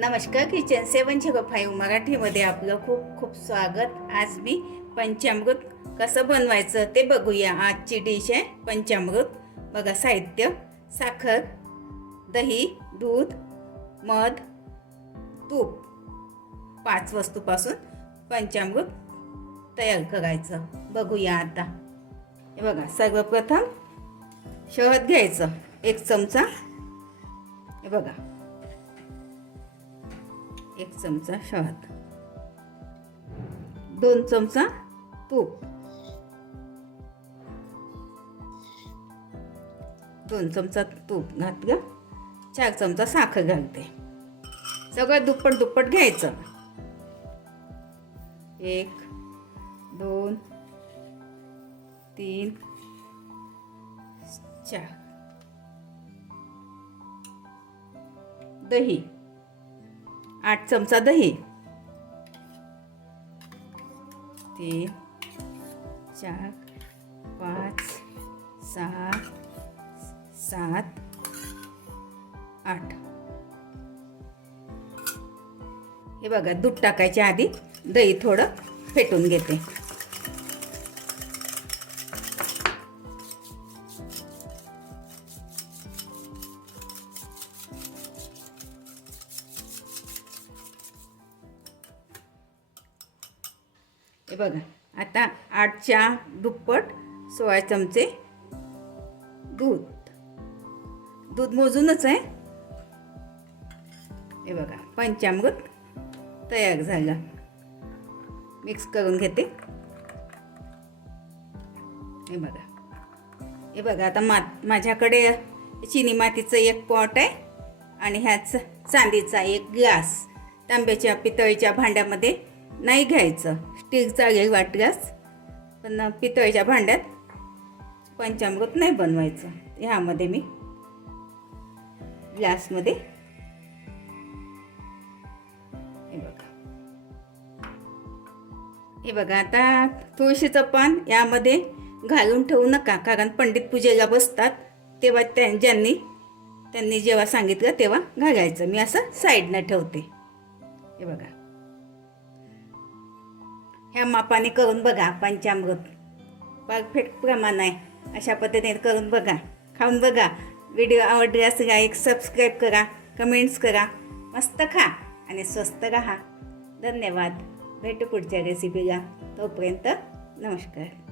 नमस्कार किचन सेवन zero five मराठीमध्ये आपलं खूप खूप स्वागत. आज मी पंचामृत कसं बनवायचं ते बघूया. आजची डिश आहे पंचामृत. बघा साहित्य साखर दही दूध मध तूप. पाच वस्तूपासून पंचामृत तयार करायचं. बघूया आता. हे बघा सर्वप्रथम शहद घ्यायचं. एक चमचा. हे बघा. एक चमचा शहद. दोन चमचा तूप. दोन चमचा तूप घातलं चार चमचा साखर घालते. सगळं दुप्पट दुप्पट घ्यायचं. एक दोन तीन चार. दही. आठ चमचा दही. तीन चार पाच सहा सात आठ. हे बघा दूध टाकायच्या आधी दही थोडं फेटून घेते. हे बघा आता आठच्या दुप्पट सोळा चमचे दूध. दूध मोजूनच आहे. हे बघा पंचामृत तयार झालं. मिक्स करून घेते. हे बघा. हे बघा आता मा माझ्याकडे चिनी मातीचं एक पॉट आहे आणि ह्याच चांदीचा एक ग्लास तांब्याच्या पितळीच्या भांड्यामध्ये नाही घ्यायचं. स्टीलचा घे वाटल्यास पण पितळीच्या भांड्यात पंचामृत नाही बनवायचं. ह्यामध्ये मी ग्लासमध्ये हे बघा. हे बघा आता तुळशीचं पान यामध्ये घालून ठेवू नका कारण पंडित पूजेला बसतात तेव्हा त्या ज्यांनी त्यांनी जेव्हा सांगितलं तेव्हा घालायचं. मी असं साईडनं ठेवते. हे बघा. ह्या मापाने करून बघा पंचामृत. परफेक्ट प्रमाण आहे. अशा पद्धतीने करून बघा. खाऊन बघा. व्हिडिओ आवडल्यास लाईक सबस्क्राईब करा कमेंट्स करा. मस्त खा आणि स्वस्त राहा. धन्यवाद. भेटू पुढच्या रेसिपीला तोपर्यंत नमस्कार.